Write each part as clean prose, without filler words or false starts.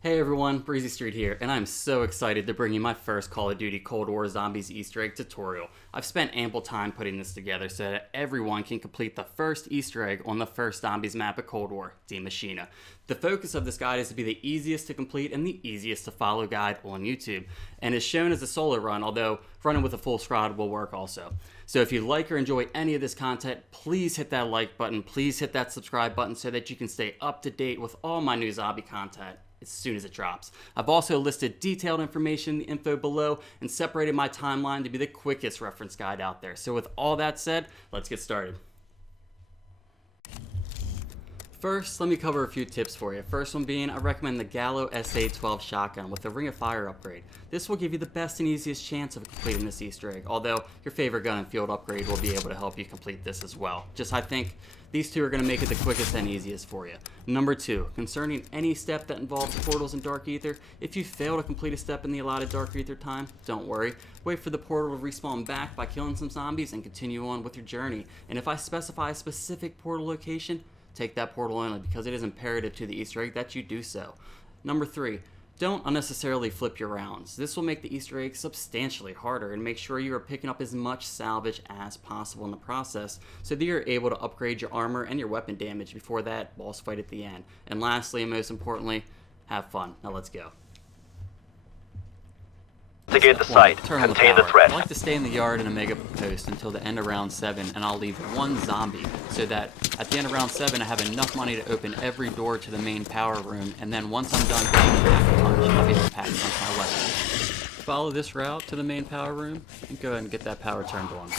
Hey everyone, Breezy Street here, and I'm so excited to bring you my first Call of Duty Cold War Zombies Easter Egg tutorial. I've spent ample time putting this together so that everyone can complete the first Easter egg on the first Zombies map of Cold War, Maschine. The focus of this guide is to be the easiest to complete and the easiest to follow guide on YouTube, and is shown as a solo run, although running with a full squad will work also. So if you like or enjoy any of this content, please hit that like button, please hit that subscribe button so that you can stay up to date with all my new zombie content as soon as it drops. I've also listed detailed information in the info below and separated my timeline to be the quickest reference guide out there. So with all that said, let's get started. First, let me cover a few tips for you. First one being, I recommend the Gallo SA-12 shotgun with the Ring of Fire upgrade. This will give you the best and easiest chance of completing this Easter egg, although your favorite gun and field upgrade will be able to help you complete this as well. I think these two are going to make it the quickest and easiest for you. Number 2, concerning any step that involves portals and Dark Aether, if you fail to complete a step in the allotted Dark Aether time, don't worry. Wait for the portal to respawn back by killing some zombies and continue on with your journey. And if I specify a specific portal location, take that portal only, because it is imperative to the Easter egg that you do so. Number 3, don't unnecessarily flip your rounds. This will make the Easter egg substantially harder, and make sure you are picking up as much salvage as possible in the process so that you're able to upgrade your armor and your weapon damage before that boss fight at the end. And lastly, and most importantly, have fun. Now let's go. Investigate the site. Contain the threat. I like to stay in the yard in a mega post until the end of round 7, and I'll leave one zombie so that at the end of round 7 I have enough money to open every door to the main power room, and then once I'm done paying pack-a-punch, I'll be able to pack punch my weapon. Follow this route to the main power room and go ahead and get that power turned on.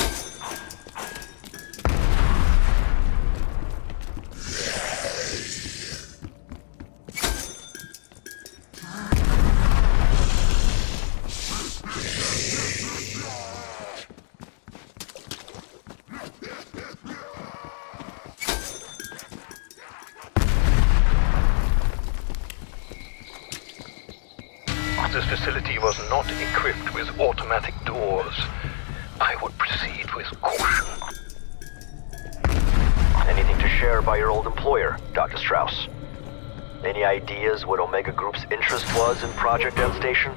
This facility was not equipped with automatic doors. I would proceed with caution. Anything to share by your old employer, Dr. Strauss? Any ideas what Omega Group's interest was in Project End Station?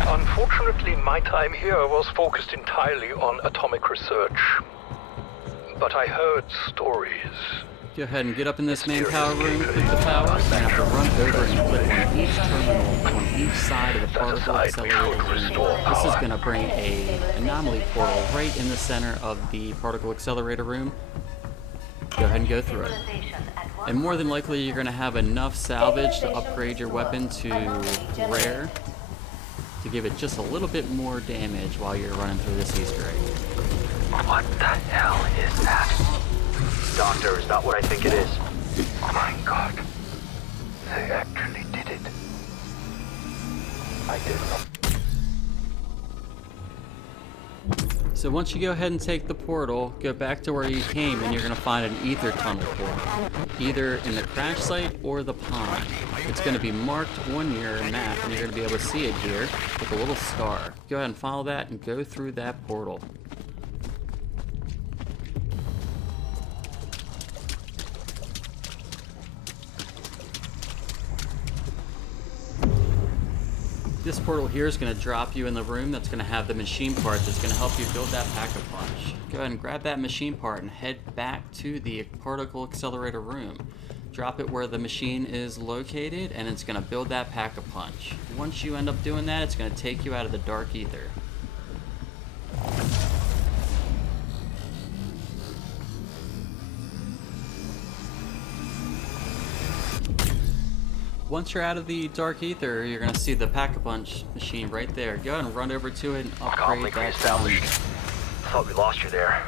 Unfortunately, my time here was focused entirely on atomic research. But I heard stories. Go ahead and get up in this main power room, click the power, and have to run over and click on each terminal on each side of the particle accelerator room. This is going to bring an anomaly portal right in the center of the particle accelerator room. Go ahead and go through it. And more than likely you're going to have enough salvage to upgrade your weapon to rare to give it just a little bit more damage while you're running through this Easter egg. What the hell is that? Doctor, is not what I think it is. My God. They actually did it. I did not. So once you go ahead and take the portal, go back to where you came and you're going to find an Aether tunnel portal, either in the crash site or the pond. It's going to be marked on your map and you're going to be able to see it here with a little star. Go ahead and follow that and go through that portal. This portal here is going to drop you in the room that's going to have the machine part that's going to help you build that pack-a-punch. Go ahead and grab that machine part and head back to the particle accelerator room. Drop it where the machine is located and it's going to build that pack-a-punch. Once you end up doing that, it's going to take you out of the Dark Aether. Once you're out of the Dark Aether, you're going to see the Pack-a-Punch machine right there. Go ahead and run over to it and upgrade that gun. Thought we lost you there.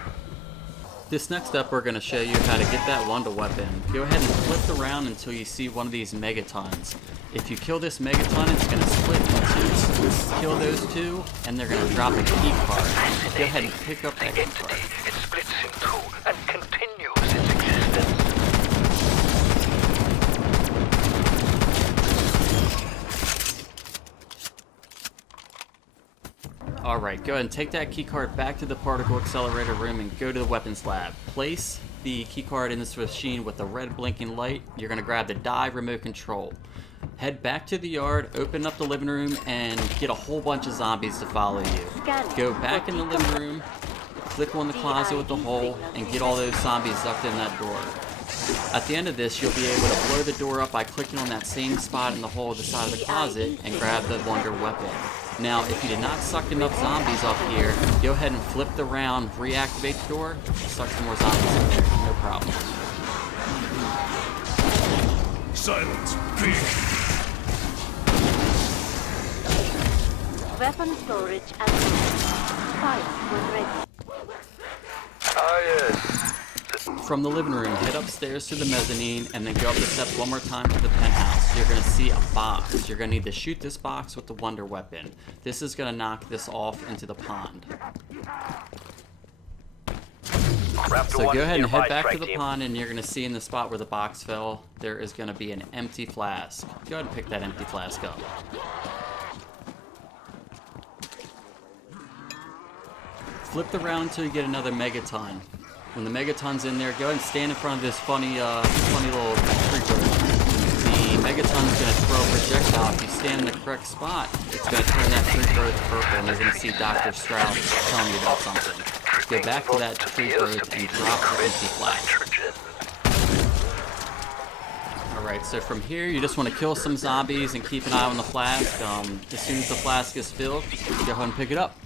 This next step, we're going to show you how to get that Wanda weapon. Go ahead and flip around until you see one of these Megatons. If you kill this Megaton, it's going to split into two. Kill those two, and they're going to drop a key card. Go ahead and pick up that key card. It splits in two and continues its existence. Alright, go ahead and take that keycard back to the particle accelerator room and go to the weapons lab. Place the keycard in this machine with the red blinking light. You're going to grab the D.I.E remote control. Head back to the yard, open up the living room, and get a whole bunch of zombies to follow you. Go back in the living room, click on the closet with the hole, and get all those zombies sucked in that door. At the end of this, you'll be able to blow the door up by clicking on that same spot in the hole at the side of the closet and grab the wonder weapon. Now, if you did not suck enough zombies up here, go ahead and flip the round, reactivate the door, suck some more zombies in there, no problem. Silence, please. Weapon storage and fire when ready. Ah, yes. From the living room, head upstairs to the mezzanine and then go up the steps one more time to the penthouse. You're going to see a box. You're going to need to shoot this box with the wonder weapon. This is going to knock this off into the pond. So go ahead and head back to the pond, and you're going to see in the spot where the box fell, there is going to be an empty flask. Go ahead and pick that empty flask up. Flip the round until you get another Megaton. When the Megaton's in there, go ahead and stand in front of this funny little tree growth. The Megaton's going to throw a projectile. If you stand in the correct spot, it's going to turn that tree growth purple, and you're going to see Dr. Strauss telling you about something. Go back to that tree growth and drop the empty flask. Alright, so from here, you just want to kill some zombies and keep an eye on the flask. As soon as the flask is filled, go ahead and pick it up.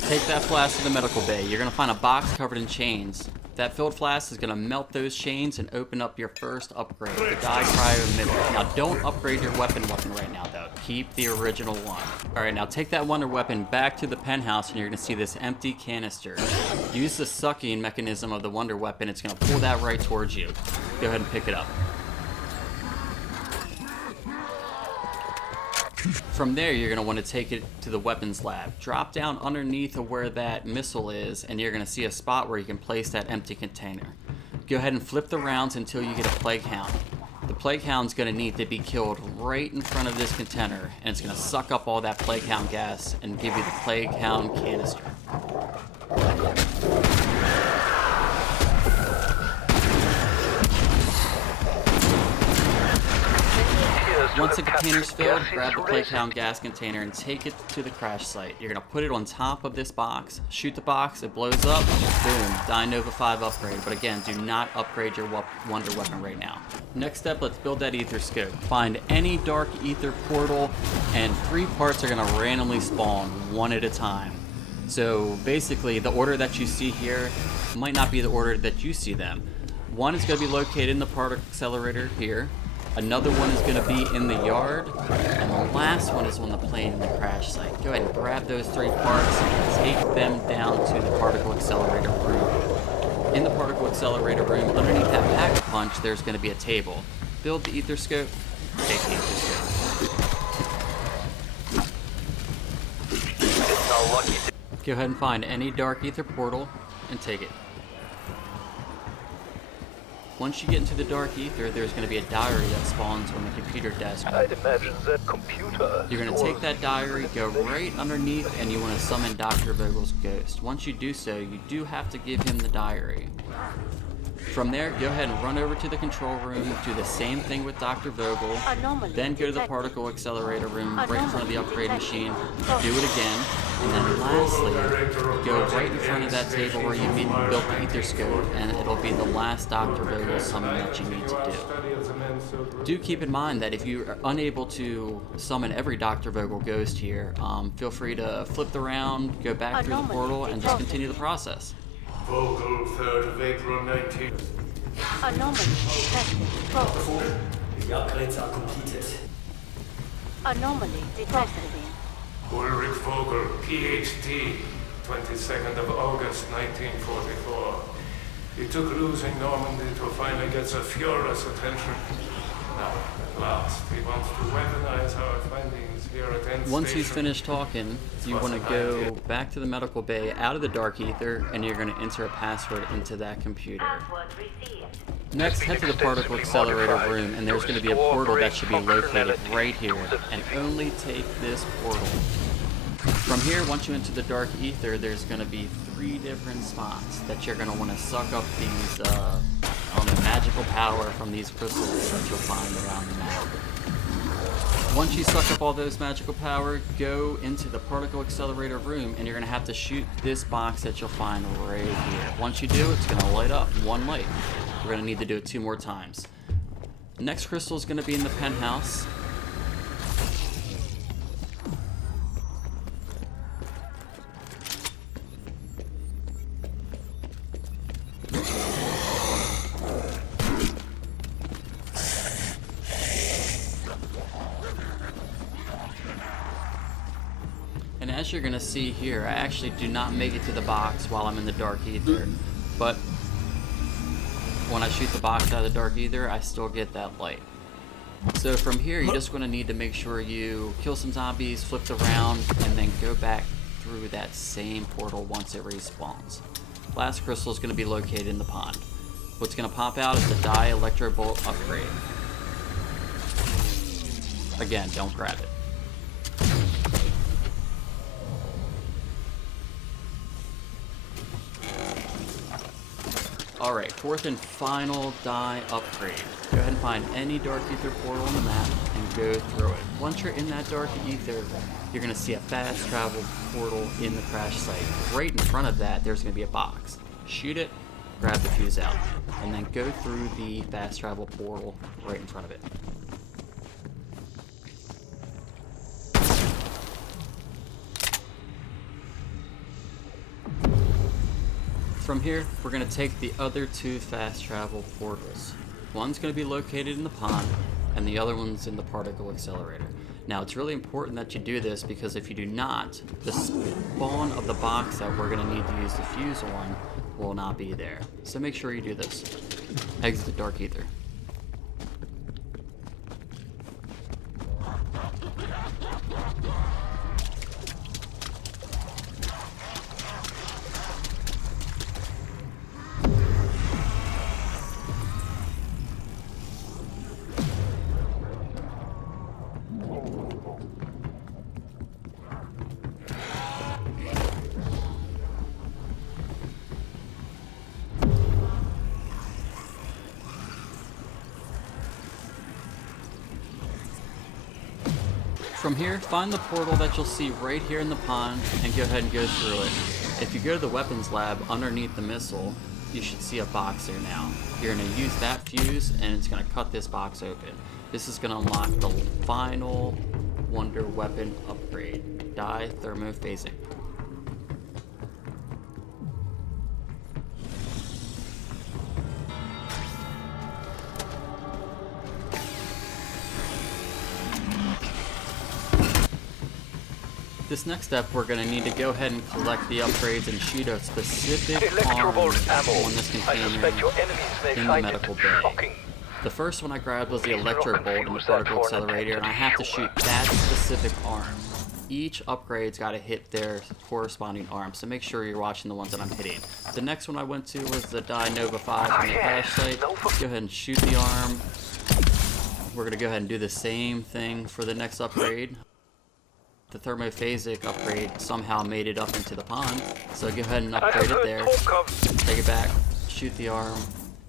Take that flask to the medical bay. You're going to find a box covered in chains. That filled flask is going to melt those chains and open up your first upgrade, the D.I.E Cryo Emitter. Now, don't upgrade your weapon right now, though. Keep the original one. Alright, now take that wonder weapon back to the penthouse, and you're going to see this empty canister. Use the sucking mechanism of the wonder weapon. It's going to pull that right towards you. Go ahead and pick it up. From there, you're going to want to take it to the weapons lab. Drop down underneath of where that missile is, and you're going to see a spot where you can place that empty container. Go ahead and flip the rounds until you get a plague hound. The plague hound's going to need to be killed right in front of this container, and it's going to suck up all that plague hound gas and give you the plague hound canister. Once the container's filled, grab the plague hound gas container and take it to the crash site. You're going to put it on top of this box, shoot the box, it blows up, boom, D.I.E Nova 5 upgrade. But again, do not upgrade your wonder weapon right now. Next step, let's build that ether scope. Find any dark ether portal, and 3 parts are going to randomly spawn, one at a time. So basically, the order that you see here might not be the order that you see them. One is going to be located in the particle accelerator here. Another one is going to be in the yard, and the last one is on the plane in the crash site. Go ahead and grab those 3 parts and take them down to the particle accelerator room. In the particle accelerator room, underneath that pack-a-punch, there's going to be a table. Build the ether scope, take the ether scope. Go ahead and find any dark ether portal and take it. Once you get into the dark ether, there's going to be a diary that spawns on the computer desk. I'd imagine that computer. You're going to take that diary, go right underneath, and you want to summon Dr. Vogel's ghost. Once you do so, you do have to give him the diary. From there, go ahead and run over to the control room, do the same thing with Dr. Vogel, then go to the particle accelerator room right in front of the upgrade machine, do it again, and then lastly, go right in front of that table where you built the ether scope, and it'll be the last Dr. Vogel summon that you need to do. Do keep in mind that if you are unable to summon every Dr. Vogel ghost here, feel free to flip the round, go back through the portal, and just continue the process. Vogel, 3rd of April 19. Anomaly detected. Vogel. The upgrades are completed. Anomaly detected. Ulrich Vogel, PhD, 22nd of August 1944. It took losing Normandy to finally get the Führer's attention. Now, at last, he wants to weaponize our findings here at End Once Station. he's finished talking, you want to go back to the medical bay out of the dark ether, and you're going to enter a password into that computer. Next, head to the particle accelerator room, and there's going to be a portal that should be located right here, and only take this portal. From here, once you enter the dark ether, there's going to be 3 different spots that you're going to want to suck up these magical power from these crystals that you'll find around the map. Once you suck up all those magical power, go into the particle accelerator room, and you're going to have to shoot this box that you'll find right here. Once you do, it's going to light up one light. We're going to need to do it 2 more times. The next crystal is going to be in the penthouse. And as you're gonna see here, I actually do not make it to the box while I'm in the dark ether, but when I shoot the box out of the dark ether, I still get that light. So from here, you're just gonna need to make sure you kill some zombies, flip around, and then go back through that same portal once it respawns. Last crystal is gonna be located in the pond. What's gonna pop out is the D.I.E Electrobolt upgrade. Again, don't grab it. Alright, 4th and final D.I.E upgrade. Go ahead and find any dark ether portal on the map and go through it. Once you're in that dark ether, you're going to see a fast travel portal in the crash site. Right in front of that, there's going to be a box. Shoot it, grab the fuse out, and then go through the fast travel portal right in front of it. From here, we're going to take the other 2 fast travel portals. One's going to be located in the pond, and the other one's in the particle accelerator. Now, it's really important that you do this because if you do not, the spawn of the box that we're going to need to use the fuse on will not be there. So make sure you do this. Exit the dark ether. From here, find the portal that you'll see right here in the pond and go ahead and go through it. If you go to the weapons lab underneath the missile, you should see a box there now. You're going to use that fuse and it's going to cut this box open. This is going to unlock the final wonder weapon upgrade, D.I.E Thermophasic. This next step, we're going to need to go ahead and collect the upgrades and shoot a specific Electrobolt arm ammo. on this I container suspect your enemies may in the find medical it bay. shocking. The first one I grabbed was the Please do not Electrobolt in the confuse that particle for an accelerator, and I have to shoot that specific arm. Each upgrade's got to hit their corresponding arm, so make sure you're watching the ones that I'm hitting. The next one I went to was the D.I.E Nova 5 on the crash site. Go ahead and shoot the arm. We're going to go ahead and do the same thing for the next upgrade. The Thermophasic upgrade somehow made it up into the pond, so go ahead and upgrade it there. Take it back, shoot the arm,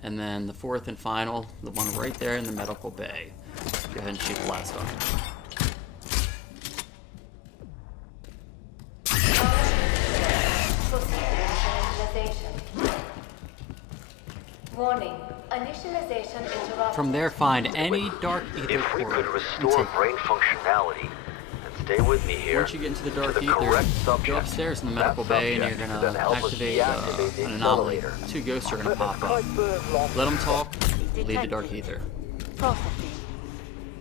and then the 4th and final, the one right there in the medical bay. Go ahead and shoot the last arm. Warning. Initialization interrupted. From there, find any dark ether If we portal could and restore take brain functionality, and stay with me here. Once you get into the dark to the ether, correct go subject. upstairs in the medical That bay and you're subject going then to help us activate deactivate the an anomaly. accelerator. 2 ghosts are going to pop up. Let them talk, leave the dark ether. Processing.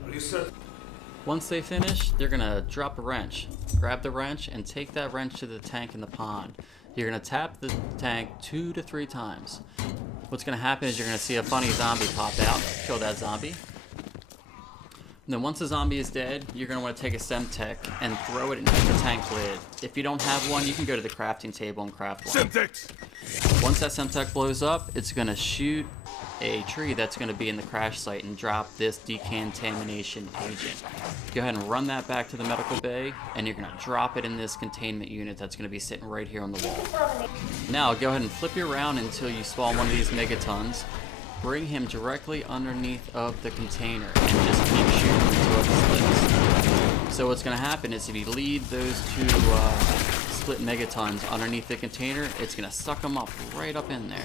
Are you certain? Once they finish, they're going to drop a wrench. Grab the wrench and take that wrench to the tank in the pond. You're going to tap the tank 2 to 3 times. What's going to happen is you're going to see a funny zombie pop out. Kill that zombie. And then once the zombie is dead, you're going to want to take a Semtech and throw it into the tank lid. If you don't have one, you can go to the crafting table and craft one. Semtex! Once that Semtech blows up, it's going to shoot a tree that's going to be in the crash site and drop this decontamination agent. Go ahead and run that back to the medical bay, and you're going to drop it in this containment unit that's going to be sitting right here on the wall. Now go ahead and flip you around until you spawn one of these megatons. Bring him directly underneath of the container and just keep shooting until it splits. So what's going to happen is if you lead those two split megatons underneath the container, it's going to suck them up right up in there.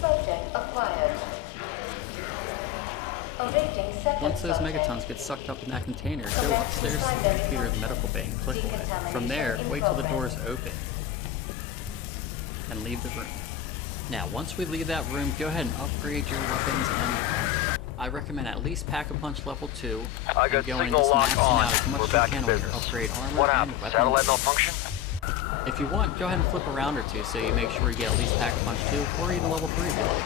Subject acquired. Awaiting second Once those subject. megatons get sucked up in that container, go upstairs to the computer of the medical bay and click on it. From there, wait till the door is open and leave the room. Now, once we leave that room, go ahead and upgrade your weapons, and I recommend at least Pack-a-Punch level 2. I got and go in signal just lock maxing on. out as much We're as back you in can on your business. upgrade armor What and happened? weapons. Satellite malfunction? If you want, go ahead and flip a round or two so you make sure you get at least Pack-a-Punch 2 or even level 3 if you like.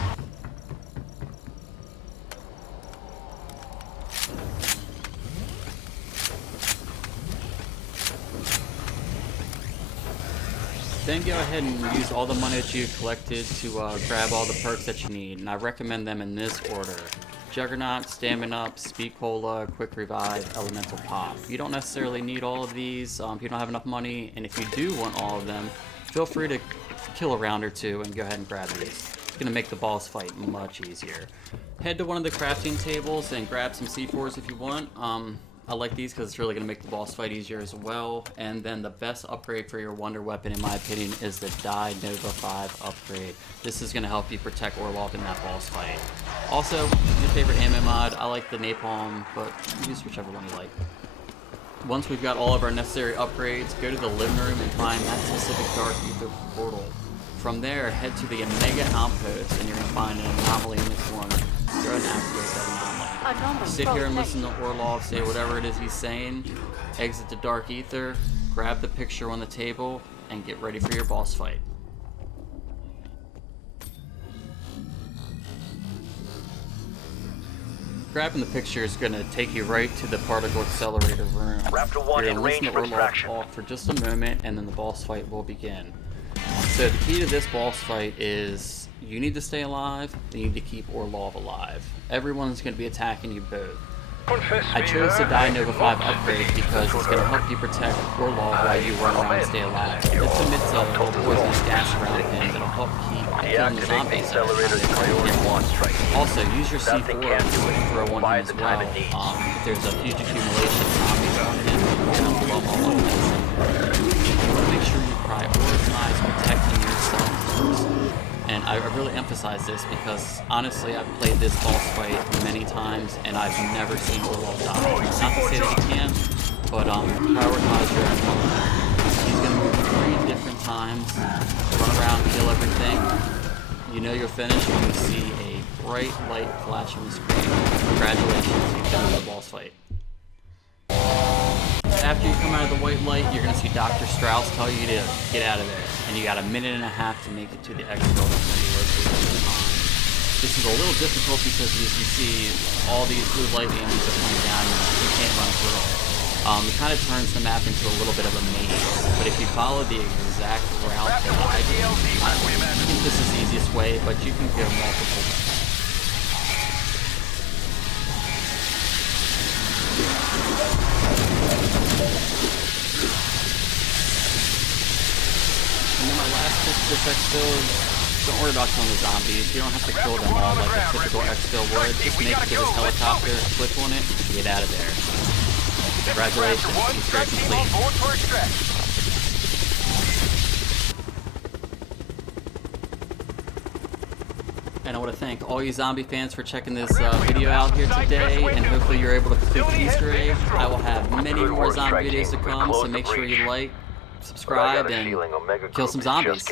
Then go ahead and use all the money that you collected to grab all the perks that you need, and I recommend them in this order: Juggernaut, Stamina Up, Speed Cola, Quick Revive, Elemental Pop. You don't necessarily need all of these if you don't have enough money, and if you do want all of them, feel free to kill a round or two and go ahead and grab these. It's going to make the boss fight much easier. Head to one of the crafting tables and grab some C4s if you want. I like these because it's really going to make the boss fight easier as well. And then the best upgrade for your wonder weapon, in my opinion, is the D.I.E Nova 5 upgrade. This is going to help you protect Orlov in that boss fight. Also, your favorite ammo mod, I like the Napalm, but use whichever one you like. Once we've got all of our necessary upgrades, go to the living room and find that specific Dark Aether portal. From there, head to the Omega Outpost, and you're going to find an anomaly in the corner. Go ahead and activate that anomaly. Sit here and listen to Orlov say whatever it is he's saying, exit the Dark Aether, grab the picture on the table, and get ready for your boss fight. Grabbing the picture is going to take you right to the particle accelerator room. Raptor 1 You're in going to listen range to for Orlov extraction. talk for just a moment, and then the boss fight will begin. So the key to this boss fight is you need to stay alive, you need to keep Orlov alive. Everyone's going to be attacking you both. I chose the D.I.E Nova 5 upgrade because it's going to help you protect Orlov while you run around and stay alive. This emits a poisonous gas around him that'll help keep killing the Deactivate the zombies. accelerator's priority 1 strike. Also, use your Nothing C4 can do it. to throw one Buy in as the time well. it needs. If there's a huge accumulation of zombies on him, you're going to blow them all up. You want to make sure you prioritize protecting yourself first. And I really emphasize this because, honestly, I've played this boss fight many times, and I've never seen Orlov die. Not to say that he can, but prioritize your effort. He's going to move 3 different times, run around, kill everything. You know you're finished when you see a bright light flash on the screen. Congratulations, you finished the boss fight. After you come out of the white light, you're going to see Dr. Strauss tell you to get out of there. And you got a minute and a half to make it to the Exfil that's going to be located on. This is a little difficult because as you see, all these blue light beams are coming down and you can't run through them. It kind of turns the map into a little bit of a maze. But if you follow the exact route that I did, I think this is the easiest way, but you can go multiple ways. And then my last tip for this Exfil is don't worry about killing the zombies. You don't have to kill them all like a typical Exfil would. Just make it to this helicopter, click on it, and get out of there. Congratulations, Easter egg complete. And I want to thank all you zombie fans for checking this video out here today, and hopefully you're able to complete the Easter egg. I will have many more zombie videos to come, so make sure you like, subscribe, and kill some zombies.